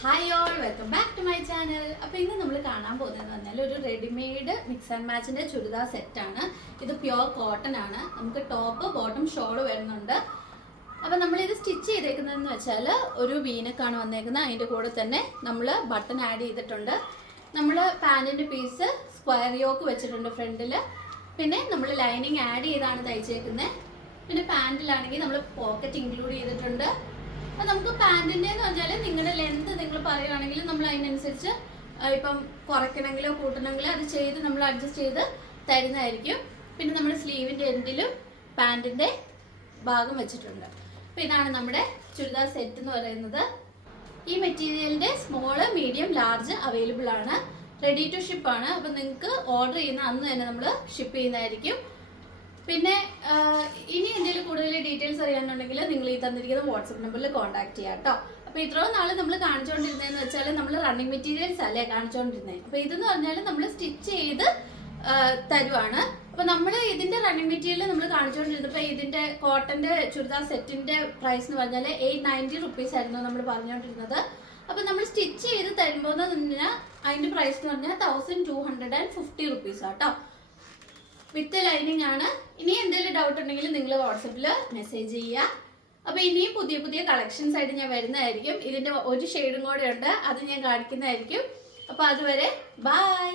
Hi all, welcome back to my channel. അപ്പോൾ ഇന്ന് നമ്മൾ കാണാൻ പോകുന്നതെന്ന് പറഞ്ഞാൽ ഒരു റെഡിമെയ്ഡ് മിക്സ് ആൻഡ് മാച്ചിൻ്റെ ചുരിദാർ സെറ്റാണ്. ഇത് പ്യുവർ കോട്ടൺ ആണ്. നമുക്ക് ടോപ്പ് ബോട്ടം ഷോൾ വരുന്നുണ്ട്. അപ്പോൾ നമ്മളിത് സ്റ്റിച്ച് ചെയ്തേക്കുന്നതെന്ന് വെച്ചാൽ ഒരു വീനക്കാണ് വന്നേക്കുന്നത്. അതിൻ്റെ കൂടെ തന്നെ നമ്മൾ ബട്ടൺ ആഡ് ചെയ്തിട്ടുണ്ട്. നമ്മൾ പാൻറ്റിൻ്റെ പീസ് സ്ക്വയർ യോക്ക് വെച്ചിട്ടുണ്ട് ഫ്രണ്ടിൽ. പിന്നെ നമ്മൾ ലൈനിങ് ആഡ് ചെയ്താണ് തയ്ച്ചേക്കുന്നത്. പിന്നെ പാൻറ്റിലാണെങ്കിൽ നമ്മൾ പോക്കറ്റ് ഇൻക്ലൂഡ് ചെയ്തിട്ടുണ്ട്. അപ്പം നമുക്ക് പാൻറ്റിൻ്റെ എന്ന് പറഞ്ഞാൽ നിങ്ങളുടെ ലെന്ത് നിങ്ങൾ പറയുകയാണെങ്കിൽ നമ്മൾ അതിനനുസരിച്ച് ഇപ്പം കുറയ്ക്കണമെങ്കിലോ കൂട്ടണമെങ്കിലോ അത് ചെയ്ത് നമ്മൾ അഡ്ജസ്റ്റ് ചെയ്ത് തരുന്നതായിരിക്കും. പിന്നെ നമ്മൾ സ്ലീവിൻ്റെ എൻഡിലും പാൻറ്റിൻ്റെ ഭാഗം വെച്ചിട്ടുണ്ട്. അപ്പോൾ ഇതാണ് നമ്മുടെ ചുരിദാർ സെറ്റ് എന്ന് പറയുന്നത്. ഈ മെറ്റീരിയലിൻ്റെ സ്മോള്, മീഡിയം, ലാർജ് അവൈലബിൾ ആണ്. റെഡി ടു ഷിപ്പ് ആണ്. അപ്പോൾ നിങ്ങൾക്ക് ഓർഡർ ചെയ്യുന്ന അന്ന് തന്നെ നമ്മൾ ഷിപ്പ് ചെയ്യുന്നതായിരിക്കും. പിന്നെ ഇനി എന്തെങ്കിലും കൂടുതൽ ഡീറ്റെയിൽസ് അറിയാനുണ്ടെങ്കിൽ നിങ്ങൾ ഈ തന്നിരിക്കുന്ന വാട്സപ്പ് നമ്പറിൽ കോൺടാക്ട് ചെയ്യാം കേട്ടോ. അപ്പോൾ ഇത്രയും നാൾ നമ്മൾ കാണിച്ചുകൊണ്ടിരുന്നതെന്ന് വെച്ചാൽ നമ്മൾ റണ്ണിങ് മെറ്റീരിയൽസ് അല്ലേ കാണിച്ചുകൊണ്ടിരുന്നത്. അപ്പോൾ ഇതെന്ന് പറഞ്ഞാൽ നമ്മൾ സ്റ്റിച്ച് ചെയ്ത് തരുവാണ്. അപ്പോൾ നമ്മൾ ഇതിൻ്റെ റണ്ണിങ് മെറ്റീരിയൽ നമ്മൾ കാണിച്ചുകൊണ്ടിരുന്നപ്പോൾ ഇതിൻ്റെ കോട്ടൻ്റെ ചുരിദാർ സെറ്റിൻ്റെ പ്രൈസ് എന്ന് പറഞ്ഞാൽ 890 റുപ്പീസ് ആയിരുന്നു നമ്മൾ പറഞ്ഞുകൊണ്ടിരുന്നത്. അപ്പോൾ നമ്മൾ സ്റ്റിച്ച് ചെയ്ത് തരുമ്പോൾ എന്ന് പറഞ്ഞാൽ അതിൻ്റെ പ്രൈസ് എന്ന് പറഞ്ഞാൽ 1250 റുപ്പീസാണ് കേട്ടോ. വിത്ത് ലൈനിങ് ആണ്. ഇനി എന്തെങ്കിലും ഡൗട്ട് ഉണ്ടെങ്കിൽ നിങ്ങൾ വാട്സപ്പിൽ മെസ്സേജ് ചെയ്യുക. അപ്പോൾ ഇനിയും പുതിയ പുതിയ കളക്ഷൻസ് ആയിട്ട് ഞാൻ വരുന്നതായിരിക്കും. ഇതിൻ്റെ ഒരു ഷെയ്ഡും കൂടെ ഉണ്ട്, അത് ഞാൻ കാണിക്കുന്നതായിരിക്കും. അപ്പോൾ അതുവരെ ബൈ.